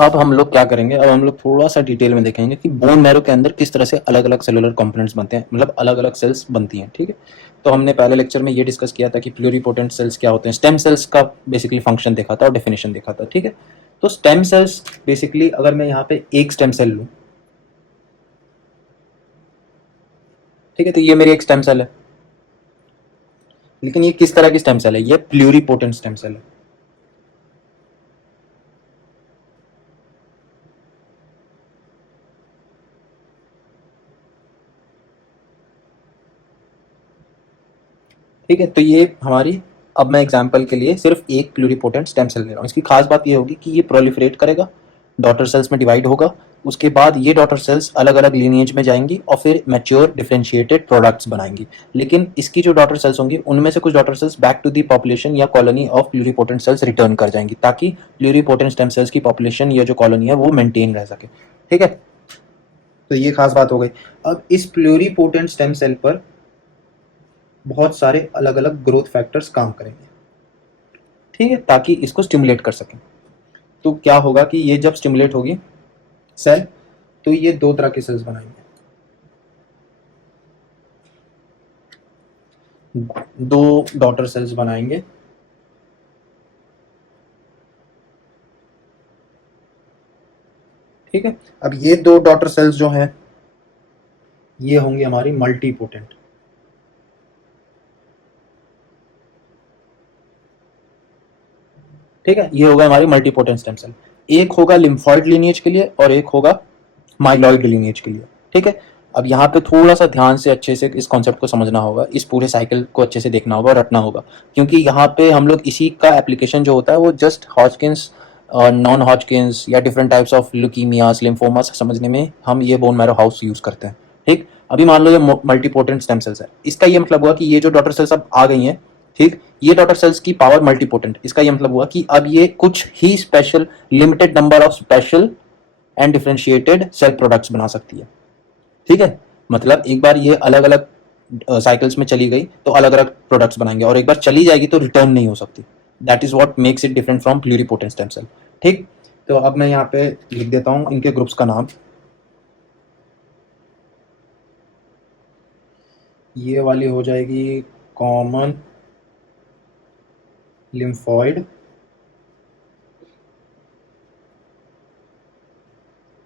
अब हम लोग क्या करेंगे, अब हम लोग थोड़ा सा डिटेल में देखेंगे कि बोन मैरो के अंदर किस तरह से अलग अलग सेलुलर कंपोनेंट्स बनते हैं, मतलब अलग अलग सेल्स बनती हैं। ठीक है, तो हमने पहले लेक्चर में ये डिस्कस किया था कि प्लूरीपोटेंट सेल्स क्या होते हैं, स्टेम सेल्स का बेसिकली फंक्शन देखा था और डेफिनेशन देखा था। ठीक है, तो स्टेम सेल्स बेसिकली, अगर मैं यहाँ पे एक स्टेम सेल लूँ, ठीक है, तो ये मेरी एक स्टेम सेल है, लेकिन ये किस तरह की स्टेम सेल है, ये प्लूरीपोटेंट स्टेम सेल है। ठीक है, तो ये हमारी, अब मैं एग्जांपल के लिए सिर्फ एक प्लूरीपोटेंट स्टेम सेल ले रहा हूँ। इसकी खास बात ये होगी कि ये प्रोलिफरेट करेगा, डॉटर सेल्स में डिवाइड होगा, उसके बाद ये डॉटर सेल्स अलग अलग लीनिएज में जाएंगी और फिर मैच्योर डिफरेंशिएटेड प्रोडक्ट्स बनाएंगी। लेकिन इसकी जो डॉटर सेल्स होंगी उनमें से कुछ daughter cells back to the population या colony of pluripotent cells return कर जाएंगी, ताकि प्लूरीपोटेंट स्टेम सेल्स की पॉपुलेशन या जो कॉलोनी है वो मेंटेन रह सके। ठीक है, तो ये खास बात हो गई। अब इस प्लूरीपोटेंट स्टेम सेल पर बहुत सारे अलग अलग ग्रोथ फैक्टर्स काम करेंगे, ठीक है, ताकि इसको स्टिमुलेट कर सकें। तो क्या होगा कि ये जब स्टिमुलेट होगी सेल, तो ये दो तरह के सेल्स बनाएंगे, दो डॉटर सेल्स बनाएंगे। ठीक है, अब ये दो डॉटर सेल्स जो हैं ये होंगी हमारी मल्टीपोटेंट। ठीक है, ये होगा हमारी मल्टीपोटेंट स्टेम सेल। एक होगा लिम्फॉइड लिनिएज के लिए और एक होगा माइलॉइड लिनिएज के लिए। ठीक है, अब यहाँ पे थोड़ा सा ध्यान से अच्छे से इस कॉन्सेप्ट को समझना होगा, इस पूरे साइकिल को अच्छे से देखना होगा और रटना होगा, क्योंकि यहाँ पे हम लोग इसी का एप्लीकेशन जो होता है वो जस्ट हॉजकिंस और नॉन हॉजकिंस या different types of leukaemias, lymphomas समझने में हम ये बोन मैरो हाउस यूज करते हैं। ठीक, अभी मान लो ये मल्टीपोटेंट स्टेम सेल्स है, इसका ये मतलब हुआ कि ये जो डॉटर सेल्स अब आ गई हैं, ठीक, ये डॉटर सेल्स की पावर मल्टीपोटेंट, इसका ये मतलब हुआ कि अब ये कुछ ही special limited number of special and differentiated cell products बना सकती है। ठीक है, मतलब एक बार ये अलग अलग साइकिल्स में चली गई तो अलग अलग प्रोडक्ट्स बनाएंगे, और एक बार चली जाएगी तो रिटर्न नहीं हो सकती। That is what makes it different from pluripotent stem cell. ठीक, तो अब मैं यहाँ पे लिख देता हूँ इनके ग्रुप्स का नाम। ये वाली हो जाएगी कॉमन लिम्फॉइड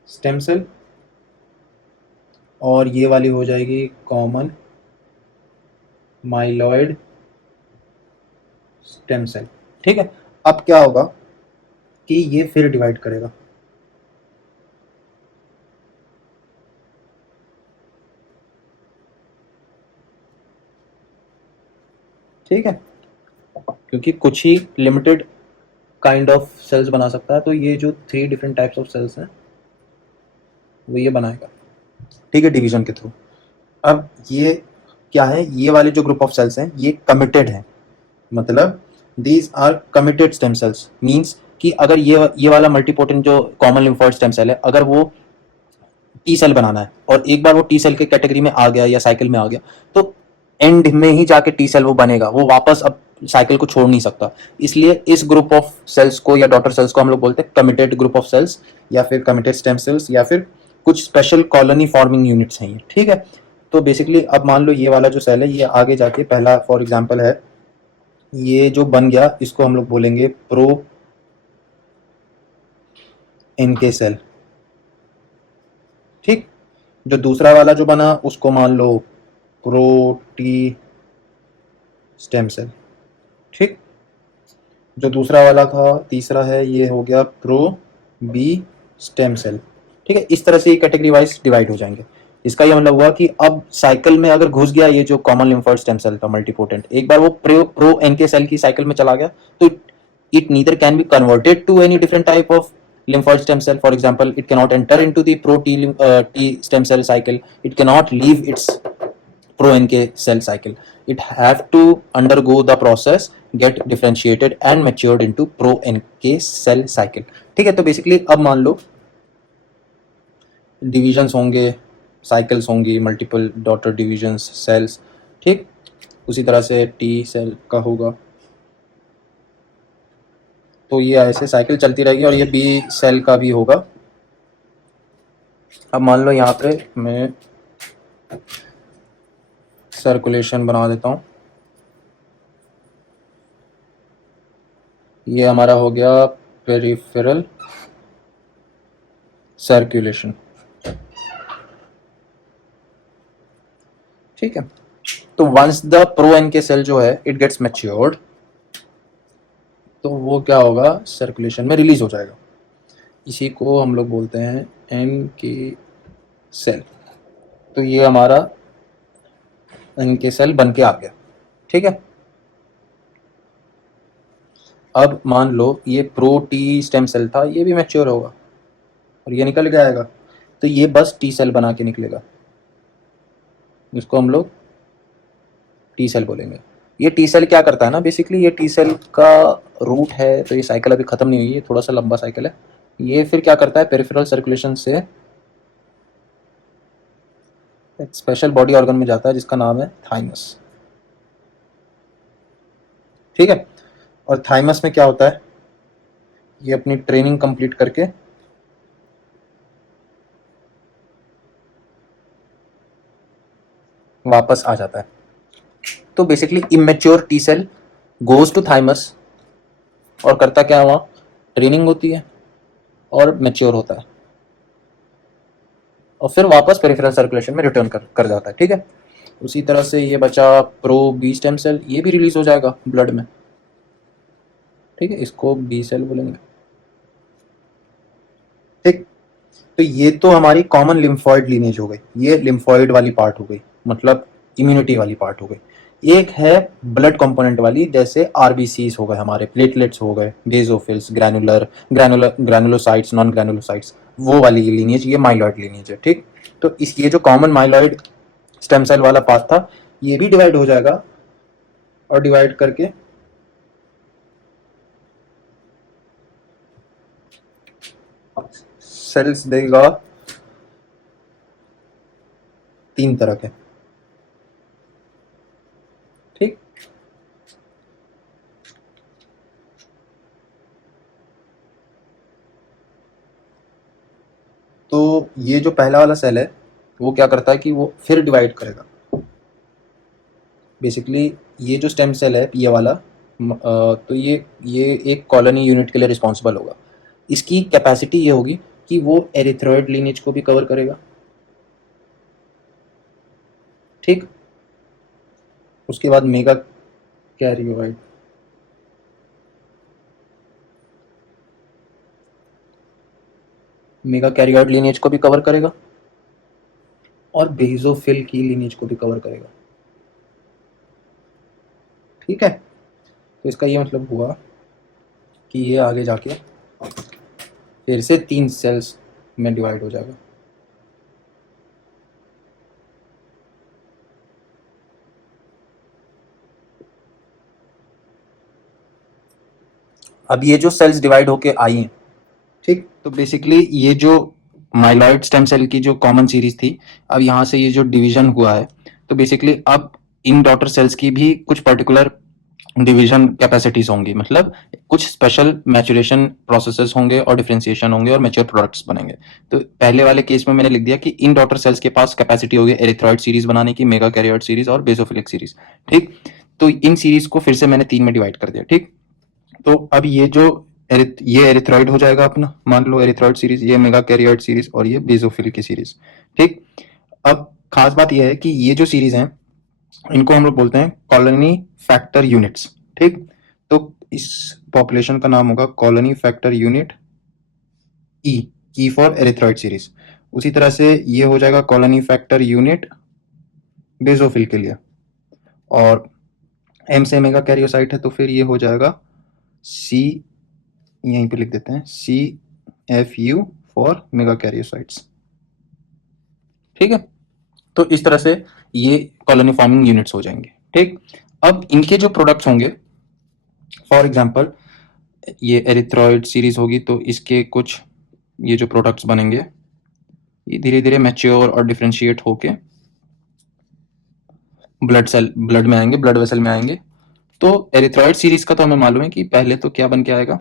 स्टेम सेल, और ये वाली हो जाएगी कॉमन माइलॉइड स्टेम सेल। ठीक है, अब क्या होगा कि ये फिर डिवाइड करेगा। ठीक है, क्योंकि कुछ ही लिमिटेड काइंड ऑफ सेल्स बना सकता है, तो ये जो three different types of cells हैं वो ये बनाएगा। ठीक है, डिवीजन के थ्रू। अब ये क्या है, ये वाले जो ग्रुप ऑफ सेल्स हैं ये कमिटेड हैं, मतलब these are committed stem cells, means कि अगर ये वाला मल्टीपोटेंट जो कॉमन लिम्फॉइड स्टेम सेल है, अगर वो टी सेल बनाना है और एक बार वो टी सेल के कैटेगरी में आ गया या साइकिल में आ गया, तो एंड में ही जाके टी सेल वो बनेगा, वो वापस अब साइकिल को छोड़ नहीं सकता। इसलिए इस ग्रुप ऑफ सेल्स को या डॉटर सेल्स को हम लोग बोलते हैं कमिटेड ग्रुप ऑफ सेल्स, या फिर कमिटेड स्टेम सेल्स, या फिर कुछ स्पेशल कॉलोनी फॉर्मिंग यूनिट्स हैं ये। ठीक है, तो बेसिकली अब मान लो ये वाला जो सेल है ये आगे जाके पहला फॉर एग्जाम्पल है, ये जो बन गया इसको हम लोग बोलेंगे प्रो एनके सेल। ठीक, जो दूसरा वाला जो बना उसको मान लो प्रोटी स्टेम सेल। ठीक, जो दूसरा वाला था तीसरा है ये हो गया प्रो बी स्टेम सेल। ठीक है, इस तरह से ये कैटेगरी वाइज डिवाइड हो जाएंगे। इसका ये मतलब हुआ कि अब साइकिल में अगर घुस गया ये जो कॉमन लिम्फॉइड स्टेम सेल था मल्टीपोटेंट, एक बार वो प्रो एनके सेल की साइकिल में चला गया, तो it neither can be converted to any different type of lymphoid stem cell. For example, it cannot enter into the pro T stem cell cycle. It cannot leave its pro NK cell cycle. It have to undergo the process, get differentiated and matured into pro NK cell cycle. ठीक है, तो basically अब मान लो divisions होंगे, cycles होंगी, multiple daughter divisions sales. ठीक, उसी तरह से टी सेल का होगा, तो ये ऐसे साइकिल चलती रहेगी और ये बी सेल का भी होगा। अब मान लो यहाँ पे मैं सर्कुलेशन बना देता हूँ। ये हमारा हो गया पेरिफेरल सर्कुलेशन। ठीक है, तो वंस द प्रो एन के सेल जो है इट गेट्स मैच्योर्ड, तो वो क्या होगा, सर्कुलेशन में रिलीज हो जाएगा। इसी को हम लोग बोलते हैं एन के सेल। तो ये हमारा एन के सेल बन के आ गया। ठीक है, अब मान लो ये प्रो टी स्टेम सेल था, ये भी मैच्योर होगा और ये निकल के आएगा, तो ये बस टी सेल बना के निकलेगा, इसको हम लोग टी सेल बोलेंगे। ये टी सेल क्या करता है ना, बेसिकली ये टी सेल का रूट है, तो ये साइकिल अभी खत्म नहीं हुई है, थोड़ा सा लंबा साइकिल है। ये फिर क्या करता है, पेरिफेरल सर्कुलेशन से एक स्पेशल बॉडी ऑर्गन में जाता है जिसका नाम है थाइमस। ठीक है, और थाइमस में क्या होता है, ये अपनी ट्रेनिंग कंप्लीट करके वापस आ जाता है। तो basically immature T cell goes to thymus और करता क्या है, वहाँ ट्रेनिंग होती है और मैच्योर होता है और फिर वापस पेरिफेरल सर्कुलेशन में रिटर्न कर जाता है। ठीक है, उसी तरह से ये बचा प्रो बी स्टेम सेल, ये भी रिलीज हो जाएगा ब्लड में। ठीक है, इसको बी सेल बोलेंगे। ठीक, तो ये तो हमारी कॉमन लिम्फॉइड लीनेज हो गई, ये लिम्फॉइड वाली पार्ट हो गई, मतलब इम्यूनिटी वाली पार्ट हो गई। एक है ब्लड कंपोनेंट वाली, जैसे आरबीसीज हो गए हमारे, प्लेटलेट्स हो गए, बेसोफिल्स, ग्रैनुलोसाइट्स, नॉन ग्रैनुलोसाइट्स, वो वाली लीनेज, ये माइलॉइड लीनेज है। ठीक, तो इस ये जो कॉमन माइलॉइड स्टेम सेल वाला पार्ट था, ये भी डिवाइड हो जाएगा और डिवाइड करके सेल्स देगा 3 तरह के। ठीक, तो ये जो पहला वाला सेल है वो क्या करता है कि वो फिर डिवाइड करेगा। बेसिकली ये जो स्टेम सेल है ये वाला, तो ये एक कॉलोनी यूनिट के लिए रिस्पॉन्सिबल होगा। इसकी कैपेसिटी ये होगी कि वो एरिथ्रॉइड लीनेज को भी कवर करेगा। ठीक, उसके बाद मेगा कैरियोइड, मेगा कैरियोइड लीनेज को भी कवर करेगा और बेसोफिल की लीनेज को भी कवर करेगा। ठीक है, तो इसका ये मतलब हुआ कि ये आगे जाके फिर से 3 सेल्स में डिवाइड हो जाएगा। अब ये जो सेल्स डिवाइड होके आई हैं, ठीक, तो बेसिकली ये जो माइलॉइड स्टेम सेल की जो कॉमन सीरीज थी, अब यहाँ से ये जो डिवीजन हुआ है, तो बेसिकली अब इन डॉटर सेल्स की भी कुछ पर्टिकुलर डिवीजन कैपेसिटीज होंगी, मतलब कुछ स्पेशल मैचुरेशन प्रोसेसेस होंगे और डिफरेंशिएशन होंगे और मैच्योर प्रोडक्ट्स बनेंगे। तो पहले वाले केस में मैंने लिख दिया कि इन डॉटर सेल्स के पास कैपेसिटी होगी एरिथ्रॉइड सीरीज बनाने की, मेगा कैरियोइड सीरीज और बेसोफिलिक सीरीज। ठीक, तो इन सीरीज को फिर से मैंने 3 में डिवाइड कर दिया। ठीक, तो अब ये जो ये एरिथ्रॉइड हो जाएगा अपना, मान लो एरिथ्रॉइड सीरीज, ये मेगा कैरियोइड सीरीज और ये बेसोफिल की सीरीज। ठीक, अब खास बात यह है कि ये जो सीरीज हैं इनको हम लोग बोलते हैं कॉलोनी फैक्टर यूनिट्स। ठीक, तो इस पॉपुलेशन का नाम होगा colony factor unit E for एरिथ्रॉइड series. उसी तरह से ये हो जाएगा कॉलोनी फैक्टर यूनिट बेसोफिल के लिए, और एम से मेगा कैरियोसाइट है तो फिर ये हो जाएगा सी, यहीं पे लिख देते हैं CFU फॉर मेगा कैरियोसाइट्स। ठीक है, तो इस तरह से ये कॉलोनी फॉर्मिंग यूनिट्स हो जाएंगे। ठीक, अब इनके जो प्रोडक्ट्स होंगे, फॉर एग्जांपल ये एरिथ्रॉइड सीरीज होगी तो इसके कुछ ये जो प्रोडक्ट्स बनेंगे ये धीरे धीरे मैच्योर और डिफ्रेंशिएट होके ब्लड में आएंगे, ब्लड वेसल में आएंगे। तो एरिथ्रॉइड सीरीज का तो हमें मालूम है कि पहले तो क्या बन के आएगा,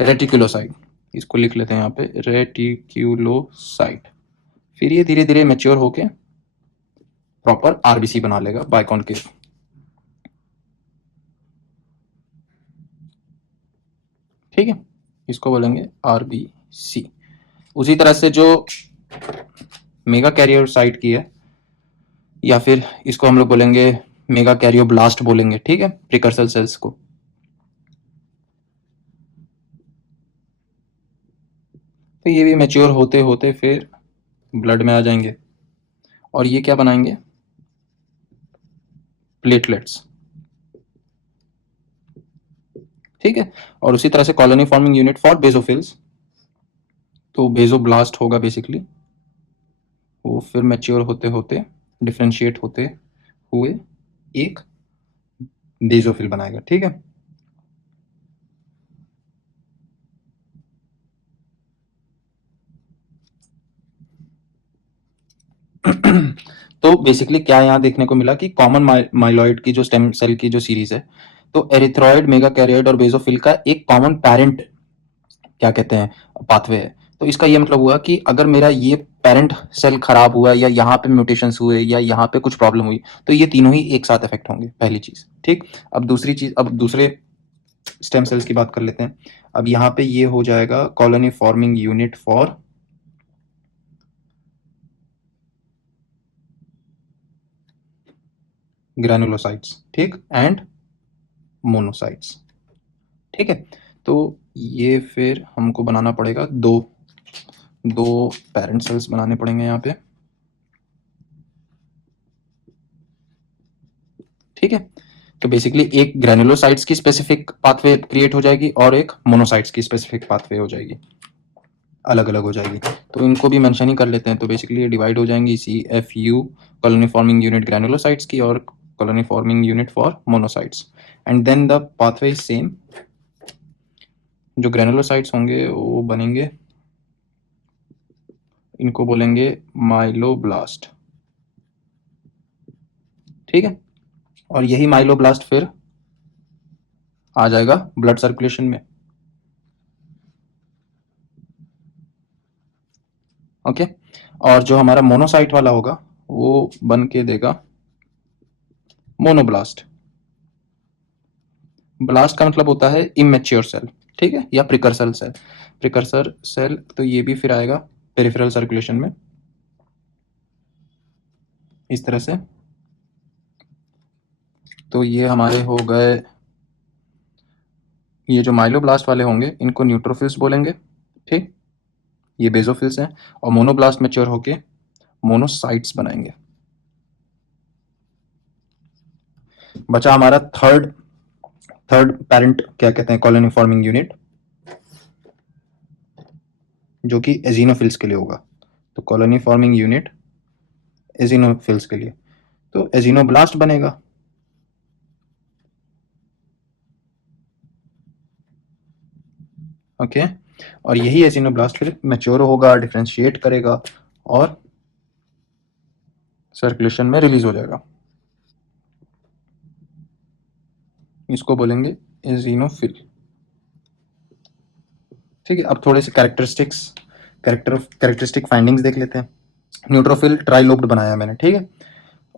रेटिकुलोसाइट, इसको लिख लेते हैं यहाँ पे, रेटिक्यूलोसाइट। फिर ये धीरे धीरे मैच्योर होके प्रॉपर आरबीसी बना लेगा बाइकॉन्केव। ठीक है, इसको बोलेंगे आरबीसी। उसी तरह से जो मेगा कैरियोसाइट की है, या फिर इसको हम लोग बोलेंगे मेगा कैरियोब्लास्ट बोलेंगे, ठीक है, प्रिकर्सर सेल्स को। तो ये भी मैच्योर होते होते फिर ब्लड में आ जाएंगे और ये क्या बनाएंगे, प्लेटलेट्स। ठीक है, और उसी तरह से colony forming unit for basophils, तो बेसोब्लास्ट होगा बेसिकली, वो फिर मैच्योर होते होते डिफ्रेंशिएट होते हुए एक बेसोफिल बनाएगा। ठीक है, तो बेसिकली क्या यहाँ देखने को मिला कि कॉमन माइलॉइड की जो स्टेम सेल की जो सीरीज है, तो एरिथ्रॉइड, मेगाकैरियोइड और बेसोफिल का एक कॉमन पेरेंट क्या कहते हैं, पाथवे है। तो इसका ये मतलब हुआ कि अगर मेरा ये पेरेंट सेल खराब हुआ या यहाँ पे म्यूटेशंस हुए या यहाँ पे कुछ प्रॉब्लम हुई, तो ये तीनों ही एक साथ इफेक्ट होंगे, पहली चीज। ठीक, अब दूसरी चीज, अब दूसरे स्टेम सेल्स की बात कर लेते हैं। अब यहाँ पे ये हो जाएगा colony forming unit for granulocytes, ठीक, एंड मोनोसाइट्स। ठीक है, तो ये फिर हमको बनाना पड़ेगा दो पेरेंट सेल्स बनाने पड़ेंगे यहाँ पे। ठीक है, तो बेसिकली एक ग्रैनुलोसाइट्स की स्पेसिफिक पाथवे क्रिएट हो जाएगी और एक मोनोसाइट्स की स्पेसिफिक पाथवे हो जाएगी, अलग अलग हो जाएगी। तो इनको भी मेंशन ही कर लेते हैं। तो बेसिकली ये डिवाइड हो जाएंगी CFU, colony forming unit granulocytes की, और colony forming unit for monocytes, and then the pathway is same. जो ग्रैनुलोसाइट्स होंगे वो बनेंगे, इनको बोलेंगे माइलोब्लास्ट। ठीक है, और यही माइलोब्लास्ट फिर आ जाएगा ब्लड सर्कुलेशन में। ओके, और जो हमारा मोनोसाइट वाला होगा वो बन के देगा मोनोब्लास्ट। ब्लास्ट का मतलब होता है इमेच्योर सेल, ठीक है, या प्रिकर्सर सेल। प्रिकर्सर सेल, तो ये भी फिर आएगा पेरिफेरल सर्कुलेशन में इस तरह से। तो ये हमारे हो गए, ये जो माइलोब्लास्ट वाले होंगे इनको न्यूट्रोफिल्स बोलेंगे। ठीक, ये बेसोफिल्स हैं, और मोनोब्लास्ट मैच्योर होके मोनोसाइट्स बनाएंगे। बचा हमारा थर्ड पेरेंट क्या कहते हैं, कॉलोनी फॉर्मिंग यूनिट, जो कि एजिनोफिल्स के लिए होगा। तो कॉलोनी फॉर्मिंग यूनिट एजिनोफिल्स के लिए, तो एजिनोब्लास्ट बनेगा। ओके, और यही एजिनोब्लास्ट फिर मैच्योर होगा, डिफरेंशिएट करेगा और सर्कुलेशन में रिलीज हो जाएगा। इसको बोलेंगे एजिनोफिल। ठीक है, अब थोड़े से कैरेक्टरिस्टिक फाइंडिंग्स देख लेते हैं। न्यूट्रोफिल ट्राइलोब्ड बनाया मैंने, ठीक है,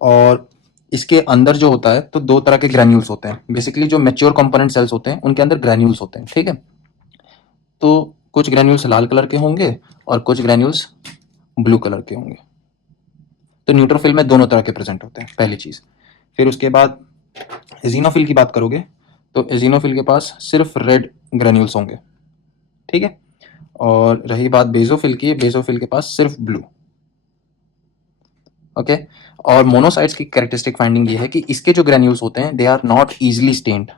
और इसके अंदर जो होता है, तो दो तरह के ग्रैन्यूल्स होते हैं। बेसिकली जो मैच्योर कंपोनेंट सेल्स होते हैं उनके अंदर ग्रैन्यूल्स होते हैं। ठीक है, तो कुछ ग्रैन्यूल्स लाल कलर के होंगे और कुछ ग्रैन्यूल्स ब्लू कलर के होंगे। तो न्यूट्रोफिल में दोनों तरह के प्रेजेंट होते हैं, पहली चीज। फिर उसके बाद एजिनोफिल की बात करोगे तो एजिनोफिल के पास सिर्फ रेड ग्रैन्यूल्स होंगे। ठीक है, और रही बात बेसोफिल की, बेसोफिल के पास सिर्फ ब्लू। ओके, और मोनोसाइट्स की कैरेक्टरिस्टिक फाइंडिंग ये है कि इसके जो ग्रैन्यूल्स होते हैं they are not easily stained.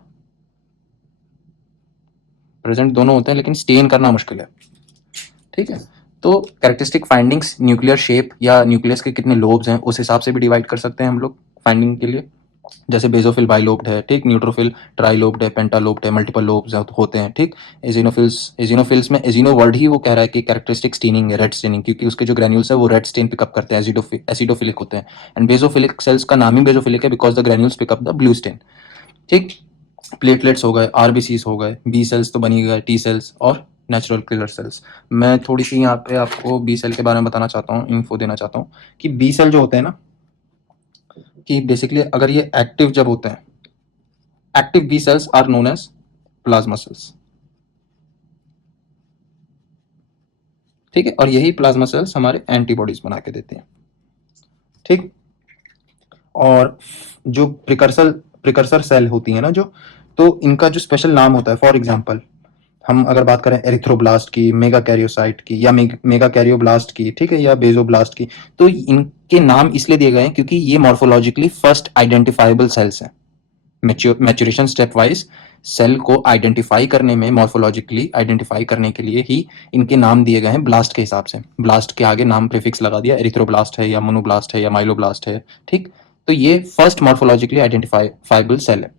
Present दोनों होते हैं लेकिन स्टेन करना मुश्किल है। ठीक है, तो कैरेक्टरिस्टिक फाइंडिंग्स न्यूक्लियर शेप या न्यूक्लियस के कितने लोब्स हैं उस हिसाब से भी डिवाइड कर सकते हैं हम लोग फाइंडिंग के लिए। जैसे बेसोफिल बाइलोब्ड है, ठीक, न्यूट्रोफिल ट्राइलोब्ड है, पेंटालोब्ड है, मल्टीपल लोब्स होते हैं। ठीक, एजिनोफिल्स में एजिनो वर्ड ही वो कह रहा है कि कैरेक्टरिस्टिक स्टेनिंग है, रेड स्टेनिंग, क्योंकि उसके जो ग्रैन्यूल्स है वो रेड स्टेन पिकअप करते हैं, एसिडोफिलिक होते हैं। एंड बेसोफिलिक सेल्स का नाम ही बेसोफिलिक है because the granules pick up the blue stand. ठीक, प्लेटलेट्स हो गए, आरबीसीज हो गए, बी सेल्स तो बनी गए, टी सेल्स और नेचुरल किलर सेल्स। मैं थोड़ी सी यहाँ पे आपको बी सेल के बारे में बताना चाहता हूँ, इन्फो देना चाहता हूँ कि बी सेल जो होते हैं ना, कि बेसिकली अगर ये एक्टिव जब होते हैं, active B cells are known as plasma cells, ठीक है। और यही प्लाज्मा सेल्स हमारे एंटीबॉडीज बना के देते हैं, ठीक। और जो प्रिकर्सर प्रिकर्सर सेल होती है ना जो, तो इनका जो स्पेशल नाम होता है, फॉर एग्जांपल हम अगर बात करें एरिथ्रोब्लास्ट की, मेगा कैरियोसाइट की, या मेगा कैरियोब्लास्ट की, ठीक है, या बेजोब्लास्ट की, तो इनके नाम इसलिए दिए गए हैं क्योंकि ये मॉर्फोलॉजिकली फर्स्ट आइडेंटिफाइबल सेल्स हैं। मैच्योरेशन स्टेप वाइज सेल को आइडेंटिफाई करने में, मॉर्फोलॉजिकली आइडेंटिफाई करने के लिए ही इनके नाम दिए गए हैं ब्लास्ट के हिसाब से। ब्लास्ट के आगे नाम प्रीफिक्स लगा दिया, एरिथ्रोब्लास्ट है या मोनोब्लास्ट है या माइलोब्लास्ट है, ठीक। तो ये फर्स्ट मॉर्फोलॉजिकली आइडेंटिफाइबल सेल है।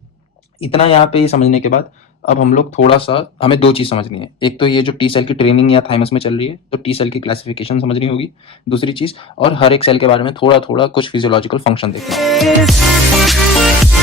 इतना यहाँ पे समझने के बाद अब हम लोग थोड़ा सा, हमें दो चीज समझनी है। एक तो ये जो टी सेल की ट्रेनिंग या थाइमस में चल रही है, तो टी सेल की क्लासिफिकेशन समझनी होगी। दूसरी चीज, और हर एक सेल के बारे में थोड़ा थोड़ा कुछ फिजियोलॉजिकल फंक्शन देखना है।